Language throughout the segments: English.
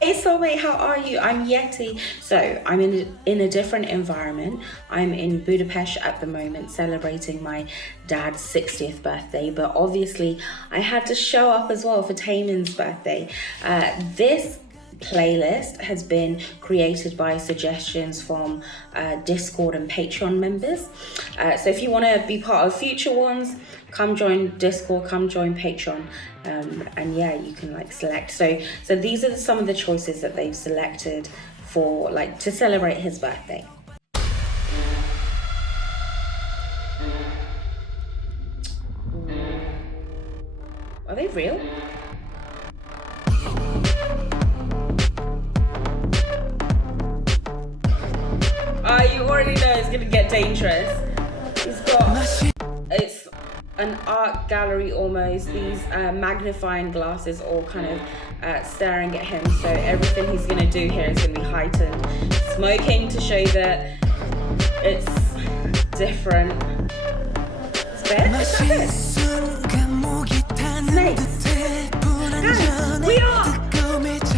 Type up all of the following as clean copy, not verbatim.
Hey soulmate, how are you? I'm Yetti. So I'm in a different environment. I'm in Budapest at the moment celebrating my dad's 60th birthday, but obviously I had to show up as well for Taemin's birthday. This playlist has been created by suggestions from Discord and Patreon members. So if you want to be part of future ones, come join Discord, come join Patreon, and yeah, you can like select. So these are some of the choices that they've selected for like to celebrate his birthday. Are they real? You already know it's gonna get dangerous. It's an art gallery almost. These magnifying glasses all kind of staring at him. So everything he's gonna do here is gonna be heightened. Smoking to show that it's different. It's bad. It's not good. Snakes. Guys, we are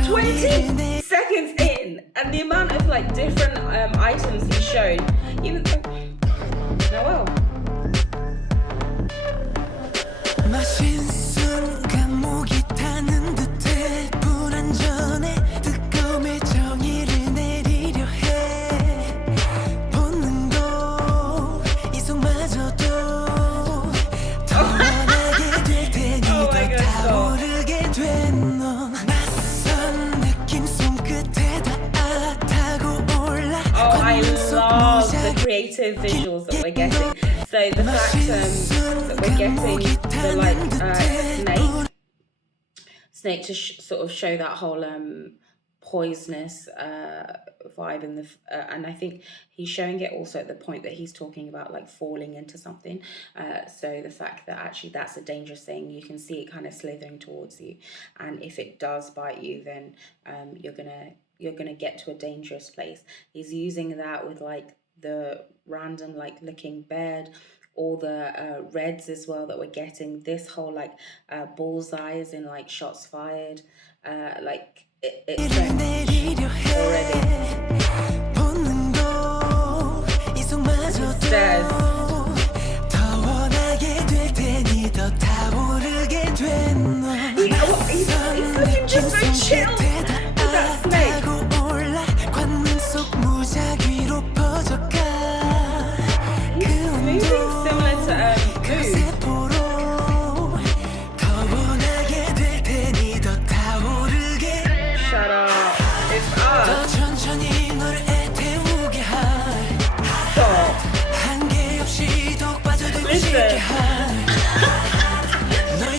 20 seconds in, and the amount of like different items he's shown. Even oh well. Creative visuals that we're getting. So the fact that we're getting the like snake to sort of show that whole poisonous vibe in the and I think he's showing it also at the point that he's talking about like falling into something. So the fact that actually that's a dangerous thing, you can see it kind of slithering towards you, and if it does bite you, then you're gonna get to a dangerous place. He's using that with like the random like looking bed, all the reds as well that we're getting, this whole like bullseyes in like shots fired, like it's already. Stairs. He's looking just so chill with that snake. Moving similar to Move. Shut up. It's us. Stop. Listen.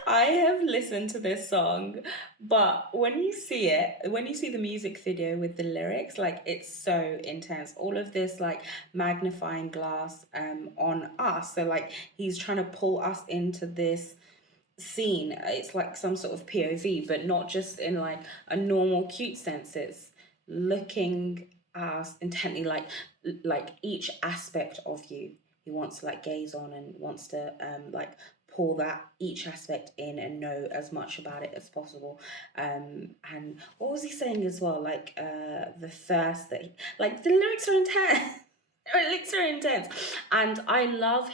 I have listened to this song, but when you see the music video with the lyrics, like it's so intense. All of this like magnifying glass on us. So like he's trying to pull us into this scene. It's like some sort of POV, but not just in like a normal cute sense. It's looking at us intently, like each aspect of you. He wants to like gaze on and wants to like pull that each aspect in and know as much about it as possible. And what was he saying as well? Like the thirst that like the lyrics are intense. Lyrics are intense, and I love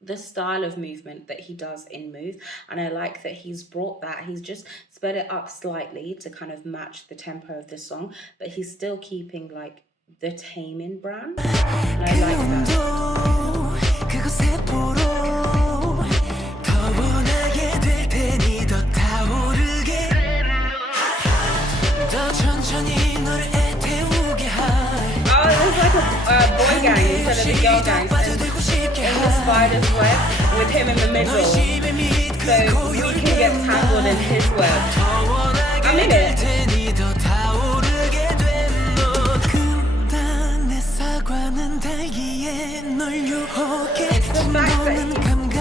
the style of movement that he does in Move, and I like that he's brought that. He's just sped it up slightly to kind of match the tempo of the song, but he's still keeping like the Taemin brand, and I like that. Boy gang instead of the girl gang, and in the spider's web with him in the middle, so we can get tangled in his web. I'm in it. It's the fact that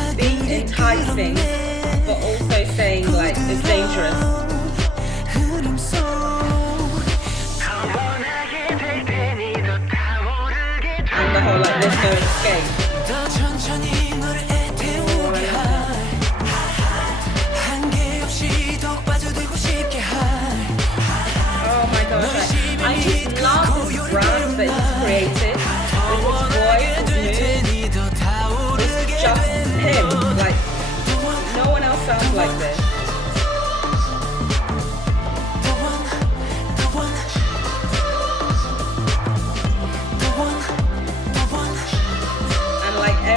he's being enticing, but also saying like it's dangerous. The whole like there's no escape.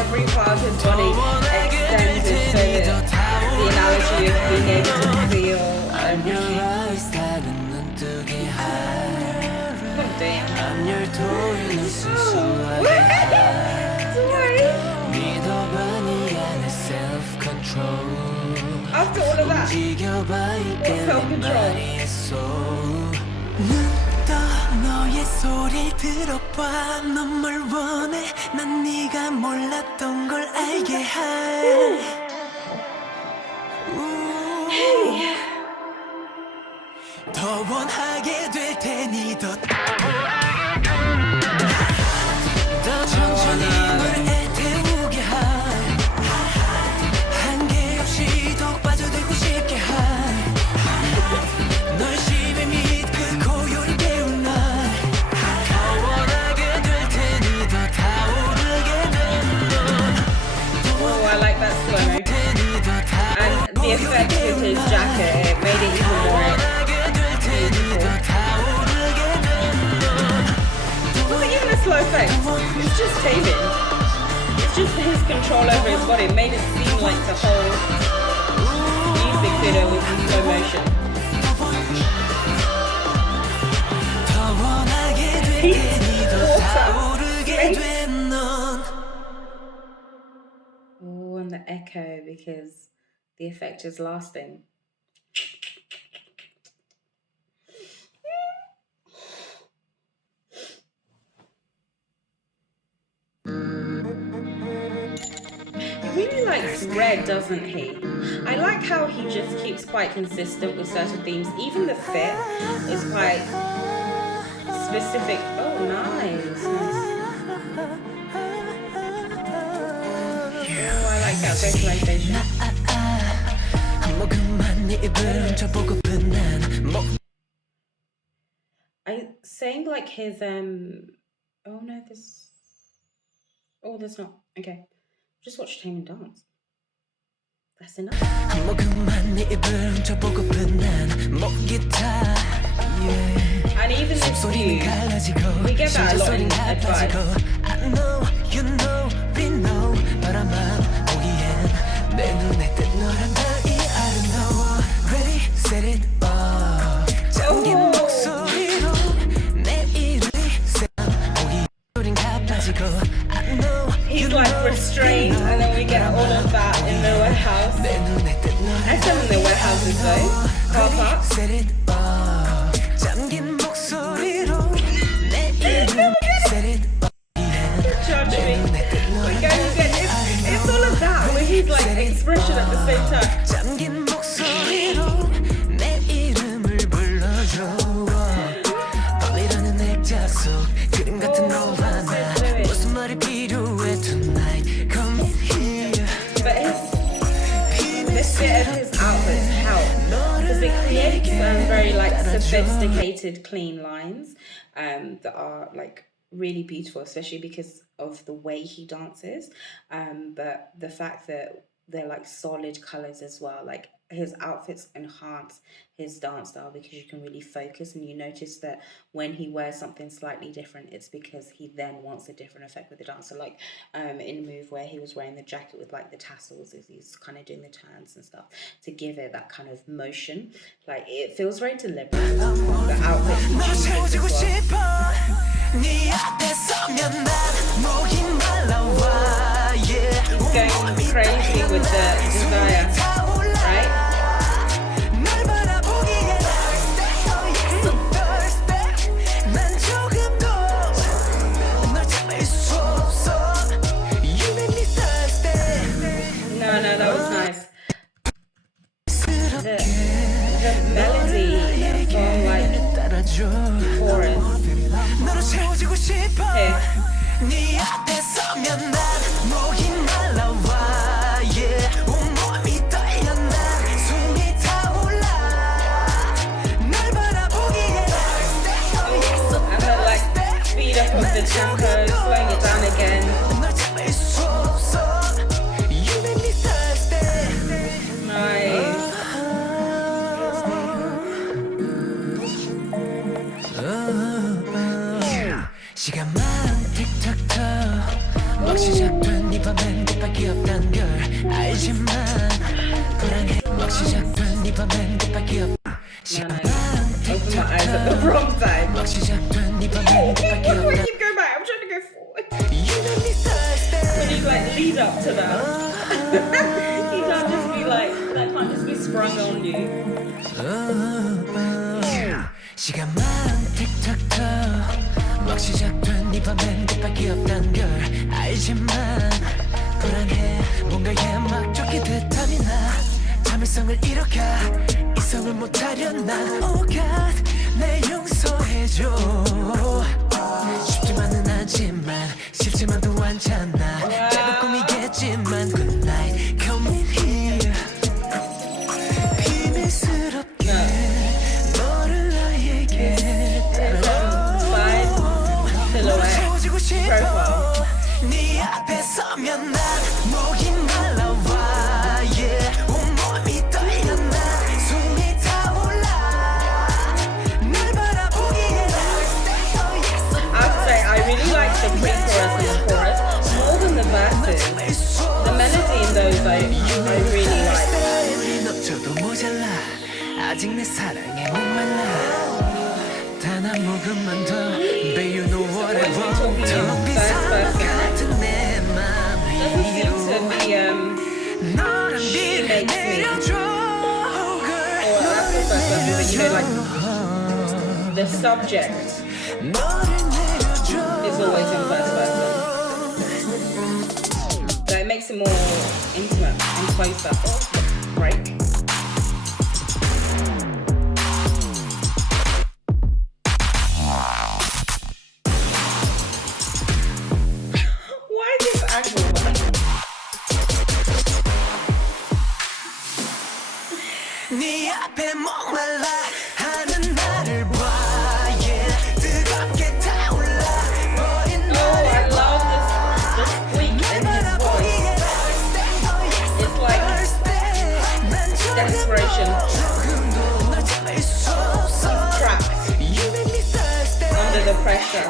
every part of his body extended, so that the analogy of being able to feel everything. Oh damn. After all of that, self-control. 너의 소리를 들어봐. 넌 뭘 원해? 난 네가 몰랐던 걸 알게 해. 더 원하게 될 테니 더 천천히 널 애태우게 할 한계 없이 더 빠져들고 싶게 할 널 심해 및 그 고요를 깨운 날 더 원하게 될 테니 더 타오르게 된 넌. Oh, I like that slow. And the effect with his jacket, it made it even more beautiful. It wasn't even a slow effect, it's just Taemin. It's just his control over his body. It made it seem like the whole music video was in slow motion. Oh, and the echo, because the effect is lasting. He really likes red, doesn't he? I like how he just keeps quite consistent with certain themes. Even the fit is quite specific. Oh, nice. Oh, I like that vocalization. I saying like his oh no, this, oh, there's not. Okay, just watch Taemin dance. That's enough. And even this view, we get that a lot in advice. He's like restrained, and then we get all of that in the warehouse. I said in the warehouses though, car parks. Judge me. It's all of that with his like expression at the same time. But this bit of his outfits help because it creates very like sophisticated, clean lines that are like really beautiful, especially because of the way he dances. But the fact that they're like solid colors as well, like his outfits enhance his dance style because you can really focus, and you notice that when he wears something slightly different, it's because he then wants a different effect with the dance. So like in Move, where he was wearing the jacket with like the tassels, he's kind of doing the turns and stuff to give it that kind of motion. Like it feels very deliberate. The outfit he chooses as well. He's going crazy with the desire, right? No, that was nice. The melody from like chorus. Here. And then like speed up of the tempo, slowing it down again. Nice. 시간만 틱탁탁 막 시작된 이 밤엔 곱밖에 없단 걸 알지만 불안해 막 시작된 이 밤엔 곱밖에 없 Open my eyes at the wrong time. 막 시작된 이 밤엔 곱밖에 Why 없단 keep going back? I'm trying to go forward. You make me thirsty When you like lead up to that, you can't just be like, that can't just be sprung on you. 시간만 틱탁탁 막 시작된 이 밤엔 곱밖에 없단 걸 알지만 불안해 뭔가에 막 쫓기듯함이 나 참을성을 잃어가 이성을 못하려 난 Oh God 날 용서해줘 쉽지만은 않지만 쉽지만도 않잖아 짧은 꿈이겠지만 Good night come in here 비밀스럽게 너를 나에게 Side silhouette profile. 네 앞에 서면 난 목이 말라와 yeah. 온몸이 떨려 난 숨이 타올라 날 바라보기에 I have to say, I really like the pre-chorus and the chorus more than the verses. The melody in those, I really like. 너쳐도 모자라 아직 내 사랑에 목말라 단 한 모금만 더 Babe you know what I want 텅 빈 사람 같은 내 Doesn't seem 맘이 to be 너란 she 비를 makes me. 내려줘 Or that's the first verse, but you know, like the subject 너를 내려줘 is always in first person. So it makes it more intimate and closer, right? Why this actual one? 네 앞에 목말라 하는 나를 봐 yeah. 뜨겁게 타올라 버린 Oh, I love this squeak in his voice. It's like desperation. He's trapped under the pressure.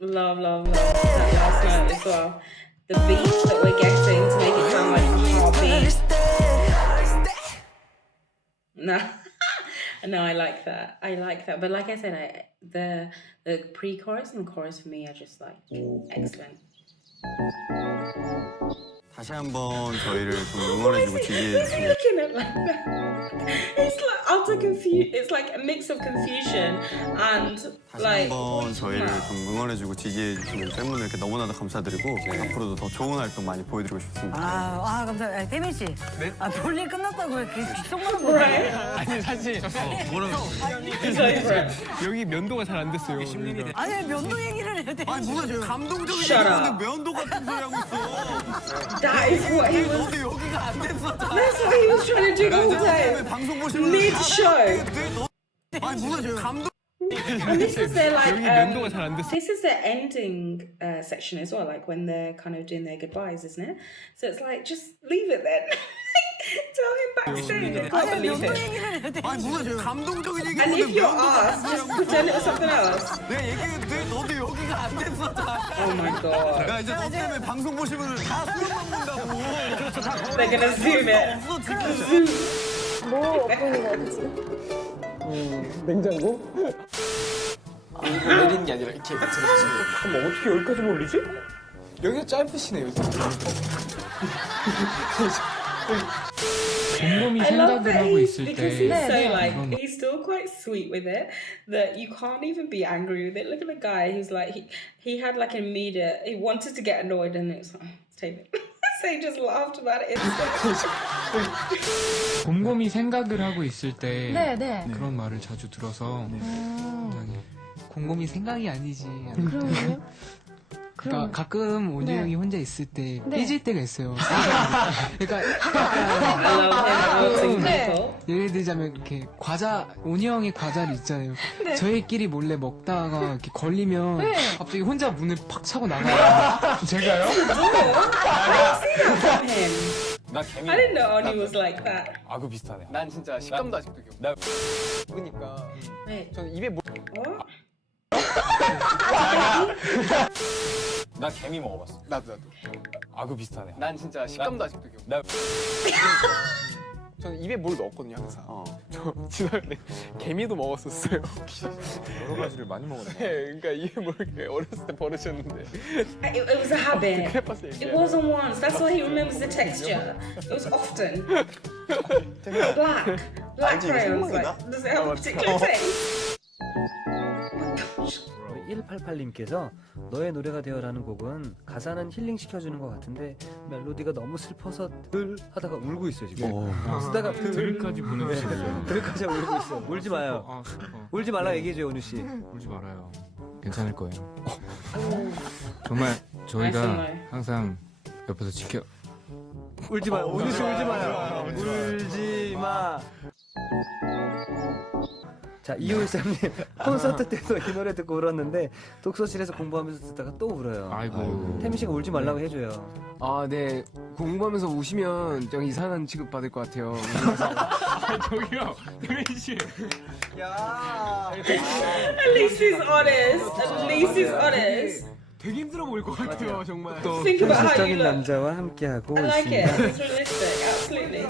Love, love, love that last note as well. The beats that we're getting to make it sound like a heartbeat. No, no, I like that. I like that. But like I said, the pre-chorus and the chorus for me are just like excellent. 다시 한번 저희를 좀 응원해주고 Why is he 지지해주고 looking at like that? It's like utter confusion. It's like a mix of confusion and 다시 like. 한번 저희를 좀 응원해주고 지지해주시는 팬분들 이렇게 너무나도 감사드리고 앞으로도 더 좋은 활동 많이 보여드리고 싶습니다. 감사합니다. 태민 씨. 네? 볼일 끝났다고 왜 이렇게 귓속말한 거 Right? 아니 사실 He's over it. 여기 면도가 잘 안 됐어요. 아니, 면도 얘기를 해야 돼. 아니 무슨 감동적인 Shut up. 얘기인데 면도 같은 소리 하고 있어. That is what he was. 너도 여기가 안 됐어. That's what he was trying to do the whole time. 방송 보시면 Mid show. 아니 무슨 감동 And this is their like. 여기 면도가 잘 안 됐어. This is their ending section as well, like when they're kind of doing their goodbyes, isn't it? So it's like just leave it then. Tell him backstage. I can't believe 면도 it. 얘기를 해야 돼. 아니 무슨 감동적인 And 얘기인데 if you're 면도 asked, just pretend it was something else. 내가 얘기했는데 너도 여기가 안 됐어. Oh my god. 나 이제 너 때문에 방송 보시면 다 수영만 본다고. They're gonna zoom it. 냉장고? 내리는 게 아니라 이렇게 들어주시는 거예요. 그럼 어떻게 여기까지 몰리지? 여기가 짧으시네요. 곰곰이 I love 생각을 that 하고 있을 because 때 he's so like 이건 he's still quite sweet with it that you can't even be angry with it. Look at the guy who's like he had like an immediate he wanted to get annoyed and it's like Taemin. So he just laughed about it instead. 곰곰이 생각을 하고 있을 때 네. 그런 말을 자주 들어서 굉장히 곰곰이 생각이 아니지. 그러면요? 그러니까 가끔 온유 네. 형이 혼자 있을 때 네. 삐질 때가 있어요. 그러니까 I love him outing 네. people. 예를 들자면 이렇게 과자 온유 형의 과자를 있잖아요. 저희끼리 몰래 먹다가 이렇게 걸리면 갑자기 혼자 문을 팍 차고 나가요. 제가요? I see that from him. 나 개미. I didn't know Oni was like that. 아, 그 비슷하네. 난 진짜 식감도 아직도 기억. 그러니까 Wait, 저는 입에 what? 나 개미 먹어봤어. 나도. 아, 그 비슷하네. 난 진짜 식감도 아직도 기억. 나 저는 입에 뭘 넣었거든요 항상. 저 지난해 개미도 먹었었어요. 여러 가지를 많이 먹었네. 네, 그러니까 이게 뭐 이렇게 어렸을 때 버릇이었는데. It was a habit. 크레파스 It 얘기해. wasn't once. That's why he remembers the texture. It was often. Black crayons. Like, does it have a particular taste? 188님께서 너의 노래가 되어라는 곡은 가사는 힐링 시켜주는 것 같은데 멜로디가 너무 슬퍼서 들 하다가 울고 있어요 지금. 쓰다가 들까지 보내주셨어요. 들까지 울고 있어. 울지 마요. 울지 말라 얘기해줘요 온유 씨. 울지 말아요. 괜찮을 거예요. 정말 저희가 정말. 항상 옆에서 지켜. 울지 마요. 온유 씨 울지 마요. 울지 마. 자, 2513님 콘서트 때도 이 노래 듣고 울었는데 독서실에서 공부하면서 듣다가 또 울어요. 아이고. 태민 씨가 울지 말라고 해줘요. 아, 네. 공부하면서 우시면 좀 이상한 취급 받을 것 같아요. 저기요, 태민 씨. At least he's honest. At least he's honest. 되게 힘들어 보일 것 같아요, 정말. 또 Think about how you 현실적인 look. 남자와 함께하고 I like 있습니다. it. It's realistic. Absolutely.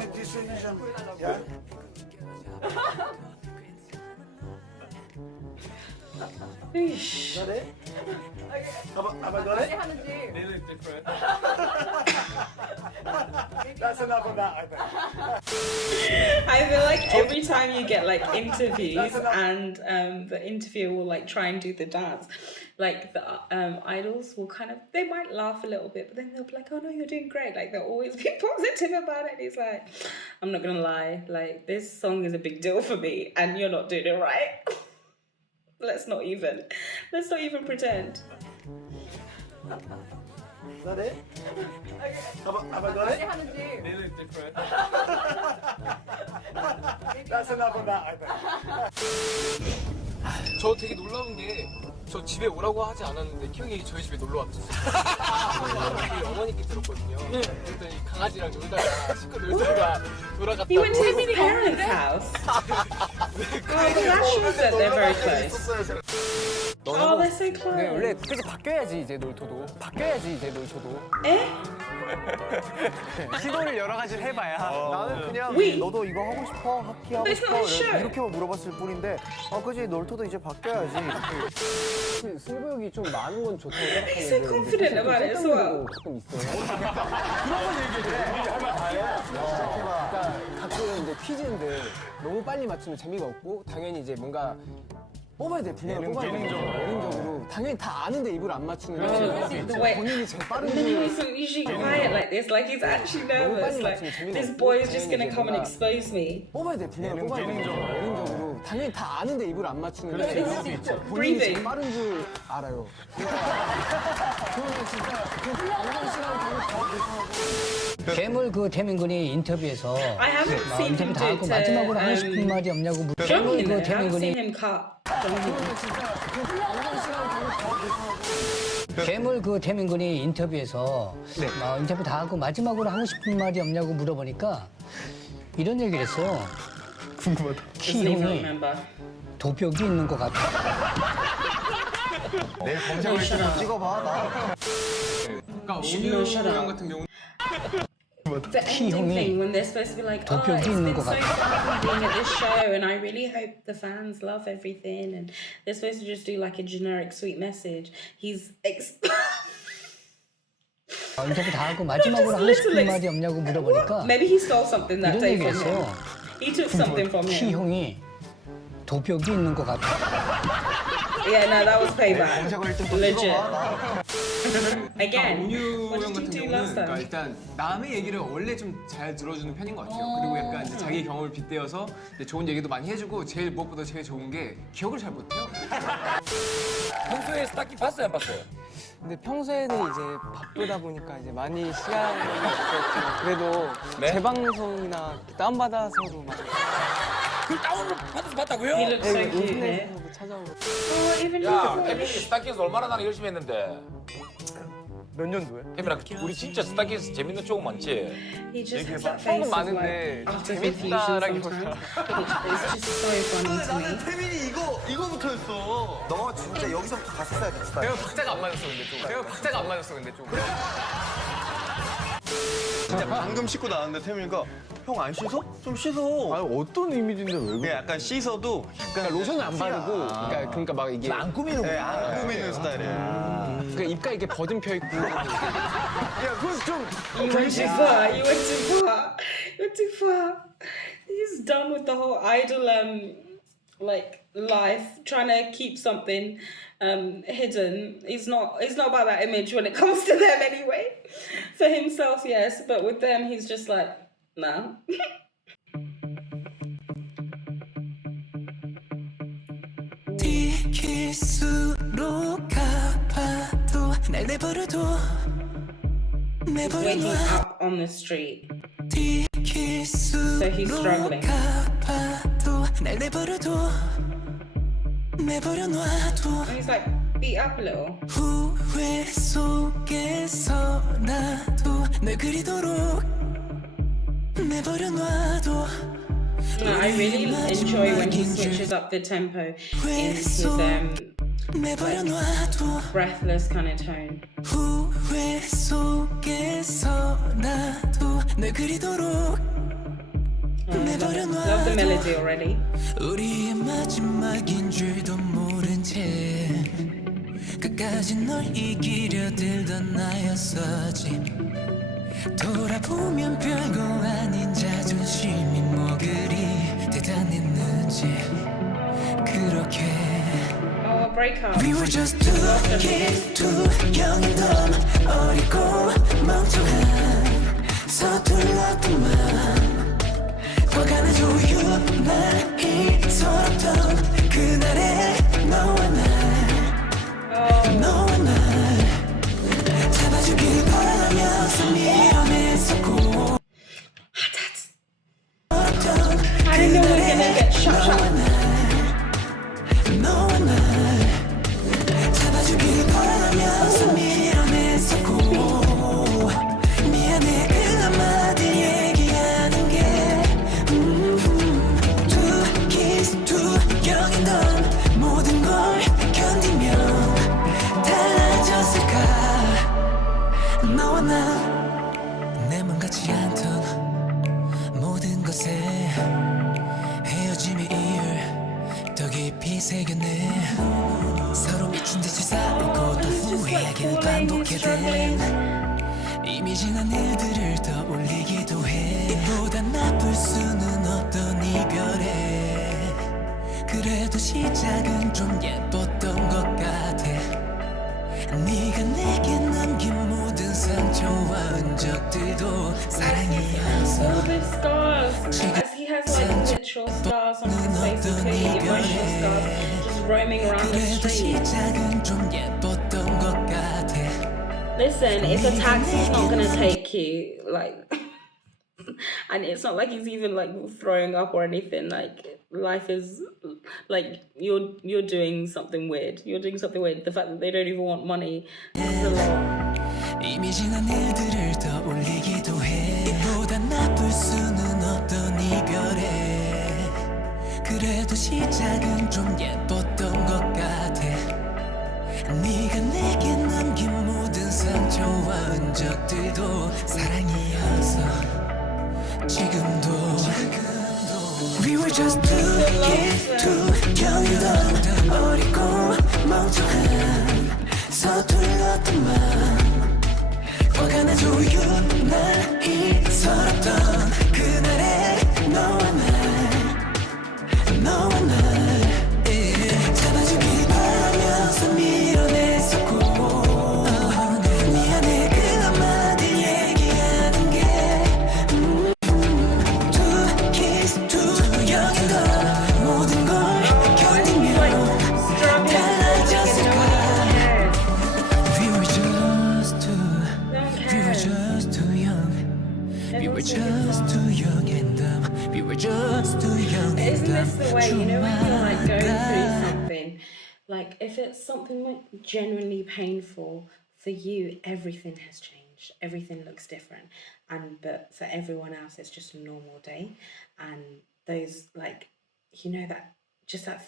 Eesh. I feel like every time you get like interviews and the interviewer will like try and do the dance, like the idols will kind of, they might laugh a little bit, but then they'll be like, oh no, you're doing great. Like they'll always be positive about it. And he's like, I'm not gonna lie, like this song is a big deal for me and you're not doing it right. Let's not even pretend. 저 되게 놀라운 게 저 집에 오라고 하지 않았는데 키형이 저희 집에 놀러 왔어요. 저희 어머니께 들었거든요. 그랬더니 강아지랑 놀다가 실컷 놀다가 돌아갔다고. He went to his parents' house. Oh, but that shows that they're very close. Oh, they're so close. 네, 원래 그래서 바뀌어야지 이제 놀토도. Eh? 시도를 여러 가지를 해봐야. 나는 그냥 We? 너도 이거 하고 싶어? 하키 하고 It's not a 싶어? show. 이렇게만 물어봤을 뿐인데 그지 놀토도 이제 바뀌어야지. 승부욕이 좀 많은 건 좋다고 He's so confident about it as well. 가끔 있어요. 그런 걸 얘기해. 그러니까 가끔 이제 퀴즈인데 너무 빨리 맞추면 재미가 없고 당연히 이제 뭔가 뽑아야 돼. 분야를 뽑아야 돼. 예능적으로. 당연히 다 아는데 입을 안 맞추는 The way 본인이 제일 빠른 then 줄. he's so usually quiet like this, like he's actually nervous. Like this boy is just gonna come and expose me. 뽑아야 돼. 분야를 뽑아야 돼. 예능적으로. 당연히 다 아는데 입을 안 맞추는 본인이 Breathing. 제일 빠른 줄 알아요. 그러면 진짜 그 시간 괴물 그 태민 군이 인터뷰에서 I haven't seen him 인터뷰 다 do 하고 it 마지막으로 하고 to 싶은 말이 없냐고 괴물 Jonghyun. 그 I 태민 haven't seen 군이 him cut. 괴물 그 태민 군이 인터뷰에서 인터뷰 다 하고 마지막으로 하고 싶은 말이 없냐고 물어보니까 이런 얘기를 했어요. 궁금하다. 키 Doesn't even 형이 remember. 도벽이 있는 것 같아. 내일 검색을 좀 찍어봐. 나. 그러니까 No, 온유 shut up. 형 같은 경우는 The ending thing when they're supposed to be like, oh, 도벽이 it's 있는 been 것 so 같아. fun being at this show, and I really hope the fans love everything. And they're supposed to just do like a generic sweet message. He's 인터뷰 다 하고 마지막으로 하고 싶은 말이 없냐고 물어보니까 maybe he stole something that 이런 day 얘기를 from him. 했어요. He took something from 키 him. 형이 도벽이 있는 것 같아. Yeah, no, that was payback. 검색을 좀 Legit. 찍어봐. 나. Again, 온유 what 형 did 같은 you do 경우는 last 그러니까 time? 일단 남의 얘기를 원래 좀 잘 들어주는 편인 것 같아요. 그리고 약간 이제 자기 경험을 빗대어서 이제 좋은 얘기도 많이 해주고 제일 무엇보다 제일 좋은 게 기억을 잘 못해요. 평소에 딱히 봤어요, 안 봤어요? 근데 평소에는 이제 바쁘다 보니까 이제 많이 시간이 없었지만 그래도 재방송이나 다운받아서도 막 그 다운을 받아서 봤다고요? He looks so cute here. 인터넷에서도 찾아오고 Oh, even 야, he 태민이 스타킹에서 얼마나 나는 열심히 했는데. 몇 년도에? 태민아, 우리 진짜 스타킹에서 재밌는 쪽은 많지? He just has 막 that face 조금 of 많은데 like utter 재밌다라기보다 confusion sometimes. It's just so funny to me. 태민이 이거부터였어. 너 진짜 여기서부터 갔었어야 됐어. 내가 박자가 안 맞았어 근데 좀. 내가 박자가 안 맞았어 근데 좀. 진짜 방금 씻고 나왔는데 태민이가 형 안 씻어? 좀 씻어. 아니 어떤 이미지인데 왜 그게 그래? 약간 씻어도 그러니까 로션을 안 바르고 그러니까 막 이게 안 꾸미는 네, 안 꾸미는 스타일이에요. 그러니까 입가 이렇게 버든 펴 있고. 야 그건 좀 You went too far. You went too far. You went too far. He's done with the whole idol like life, trying to keep something hidden. He's not about that image when it comes to them anyway. For himself, yes, but with them, he's just like, nah. 뒤길수록 가파도 날 내버려둬 When he's up on the street, so he's 뒤길수록 struggling. 가파도 날 내버려둬 내버려 놔둬 And he's like beat up a little. 후회 속에서라도 널 그리도록 내버려 놔둬 No, I really enjoy when he switches up the tempo in his 내버려 놔둬 breathless kind of tone. 후회 속에서라도 널 그리도록 내버려 Love the melody 놔둬 already. 우리의 마지막인 줄도 모른 채 끝까지 널 이기려 들던 나였었지 돌아보면 별거 아닌 자존심이 뭐 그리 대단했는지 그렇게 Oh, break up. We were just two kids, too young and dumb 어리고 멍청한 서툴렀던 맘 과감한 조율만이 서럽던 그날의 너와 날 너와 날 잡아주길 바라면서 밀어냈었고 I didn't know we were gonna get shot. 너와 날 잡아주길 바라면서 밀어냈었고 미안해 그 한마디 얘기하는 게 Two kids, too young and dumb 모든 걸 견디면 달라졌을까 너와 나 내 맘 같지 않던 모든 것에 헤어짐의 이유를 더 깊이 새겼네 서로 미친 듯이 싸우고 또 후회하길 반복해 된 이미 지난 일들을 떠올리기도 해 이보다 나쁠 수는 없던 이별에 그래도 시작은 좀 예뻤던 것 같아 네가 내게 남긴 모든 상처와 흔적들도 사랑이었어 All the scars. As he has like literal scars on his face and clearly emotional scars, just roaming around the 그래도 street. 시작은 좀 예뻤던 것 같아 Listen, if a taxi's not gonna take you, like, and it's not like he's even like throwing up or anything. Like, life is like you're doing something weird. You're doing something weird. The fact that they don't even want money is a lot. 이미 지난 일들을 떠올리기도 해 이보다 나쁠 수는 없던 이별에 그래도 시작은 좀 예뻤던 것 같아 네가 내게 남긴 모든 상처와 흔적들도 사랑이었어 지금도 We were just two kids, too young and dumb 어리고 멍청한 서툴렀던 맘 과감한 조율만이 서럽던 그날의 너와 날 너와 날 잡아주길 바라면서 밀어냈었고 미안해 그 한마디 얘기하는 게 Two kids, too young and dumb 모든 걸 견디며 달라졌을까 We were just too young We were just too young and dumb We were just too young and Isn't this dumb the way, you know, when you're like going through something, like if it's something like genuinely painful for you, everything has changed. Everything looks different. But for everyone else, it's just a normal day. And those, like, you know, that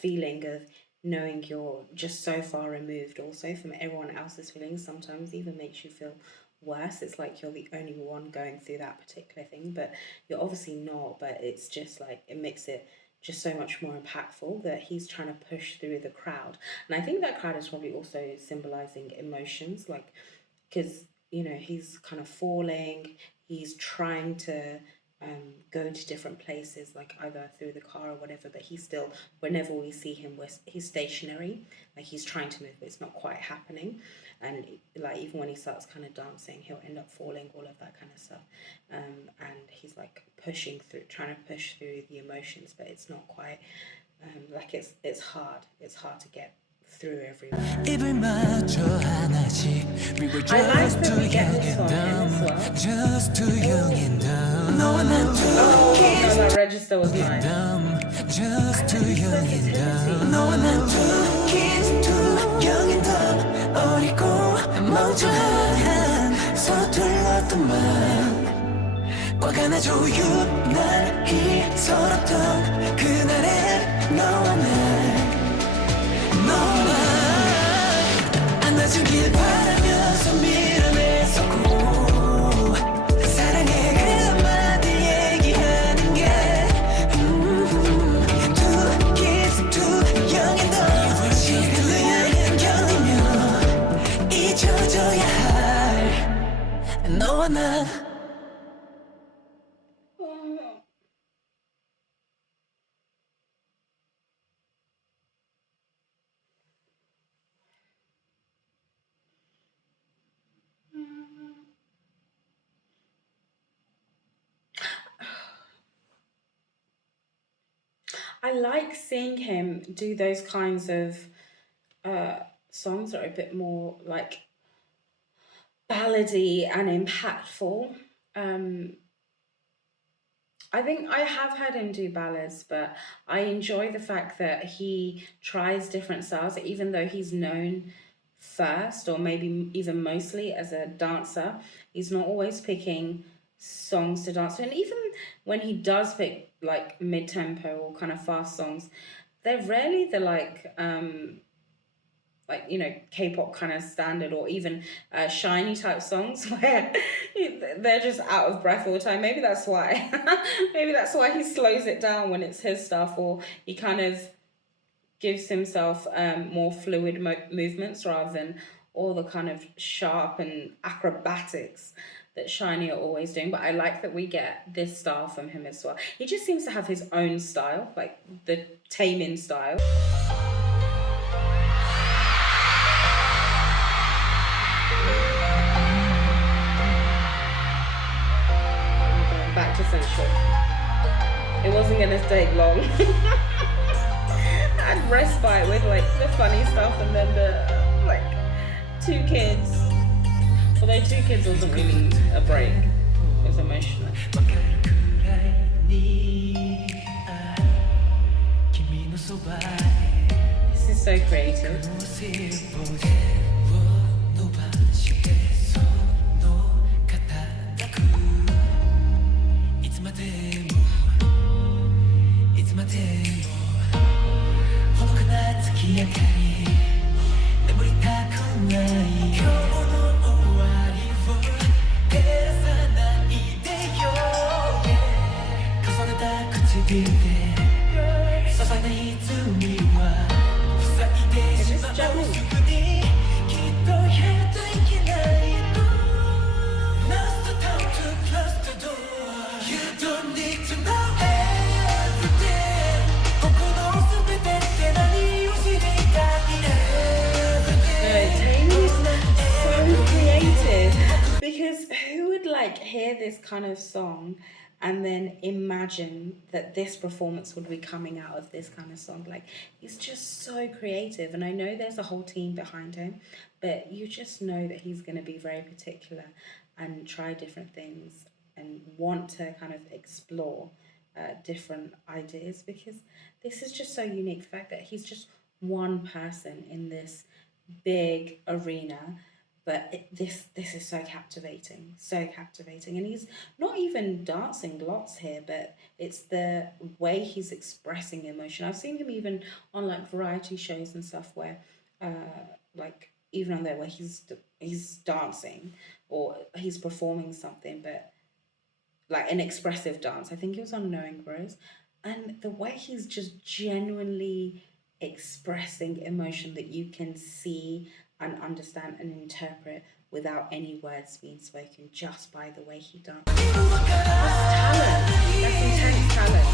feeling of knowing you're just so far removed also from everyone else's feelings sometimes even makes you feel worse. It's like you're the only one going through that particular thing, but you're obviously not. But it's just like, it makes it just so much more impactful that he's trying to push through the crowd. And I think that crowd is probably also symbolizing emotions, like, because, you know, he's kind of falling, he's trying to go to different places, like either through the car or whatever, but he's still, whenever we see him, he's stationary, like he's trying to move, but it's not quite happening. And like, even when he starts kind of dancing, he'll end up falling, all of that kind of stuff. And he's like pushing through, trying to push through the emotions, but it's not quite, like it's hard to get through everyone. I like that we get this one as well. Oh, no, that register was nice. 안아주길 바라면서 밀어냈었고 사랑해 그 한마디 얘기하는 게 Two kids, too young and dumb 시간을 견디며 잊혀져야 할 너와 난 I like seeing him do those kinds of songs that are a bit more like ballady and impactful. I think I have heard him do ballads, but I enjoy the fact that he tries different styles, even though he's known first or maybe even mostly as a dancer. He's not always picking songs to dance to. And even when he does pick like mid-tempo or kind of fast songs, they're rarely the like you know, K-pop kind of standard or even SHINee type songs where they're just out of breath all the time. Maybe that's why. Maybe that's why he slows it down when it's his stuff, or he kind of gives himself more fluid movements rather than all the kind of sharp and acrobatics that SHINee are always doing. But I like that we get this style from him as well. He just seems to have his own style, like the Taemin style. Back to Central. It wasn't gonna take long. I'd respite with like the funny stuff and then the like 2 kids. Although 2 kids wasn't really a break. It was emotional. This is so creative. Because who would like hear this kind of song and then imagine that this performance would be coming out of this kind of song? Like, he's just so creative, and I know there's a whole team behind him, but you just know that he's going to be very particular and try different things and want to kind of explore different ideas, because this is just so unique. The fact that he's just one person in this big arena, But this is so captivating, and he's not even dancing lots here, but it's the way he's expressing emotion. I've seen him even on like variety shows and stuff where, like even on there where he's dancing or he's performing something, but like an expressive dance. I think it was on Knowing Bros, and the way he's just genuinely expressing emotion that you can see and understand and interpret without any words being spoken, just by the way he dances. That's talent. That's intense talent.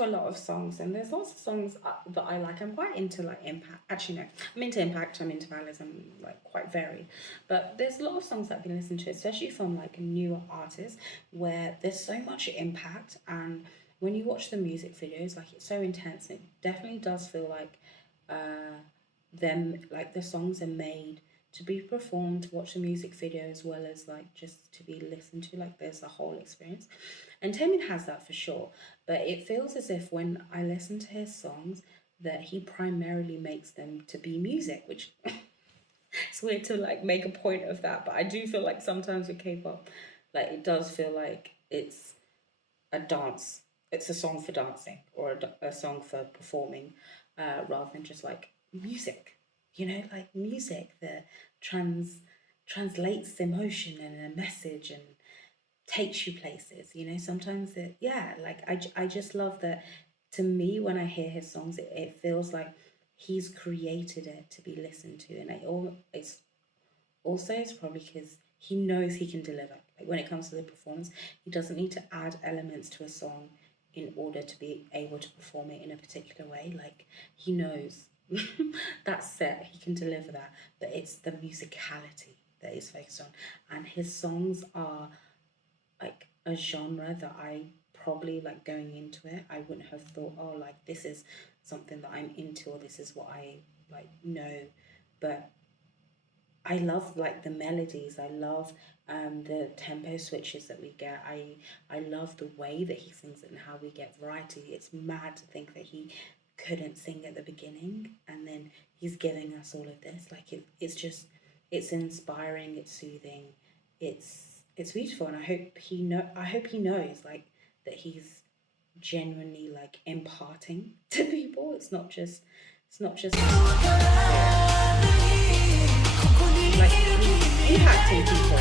A lot of songs, and there's lots of songs that I like. I'm quite into like Impact. Actually, no, I'm into Impact, I'm into ballads, I'm like quite varied. But there's a lot of songs that I've been listening to, especially from like newer artists, where there's so much impact, and when you watch the music videos, like it's so intense. It definitely does feel like the songs are made to be performed, to watch the music video as well as like just to be listened to. Like there's a whole experience, and Taemin has that for sure. But it feels as if when I listen to his songs that he primarily makes them to be music, which it's weird to like make a point of that, but I do feel like sometimes with K-pop, like it does feel like it's a dance, it's a song for dancing or a song for performing, rather than just like music, you know, like music that translates emotion and a message and takes you places, you know. Sometimes I just love that. To me, when I hear his songs, it feels like he's created it to be listened to, and it's probably because he knows he can deliver. Like when it comes to the performance, he doesn't need to add elements to a song in order to be able to perform it in a particular way. Like he knows that's set, he can deliver that, but it's the musicality that he's focused on, and his songs are like a genre that I probably, like going into it, I wouldn't have thought, oh, like this is something that I'm into, or this is what I like know. But I love like the melodies, I love the tempo switches that we get. I love the way that he sings it and how we get variety. It's mad to think that he couldn't sing at the beginning and then he's giving us all of this. Like it's inspiring, it's soothing, it's beautiful, and I hope he knows like that he's genuinely like imparting to people. It's not just like impacting people.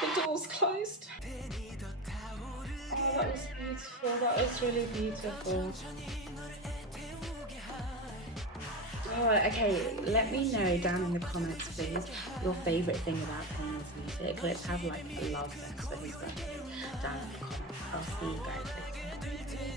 The door's closed. Oh, that was beautiful. That was really beautiful. Alright, okay, let me know down in the comments, please, your favourite thing about Taemin's music. Let's have like a love fest for his birthday down in the comments. I'll see you guys later.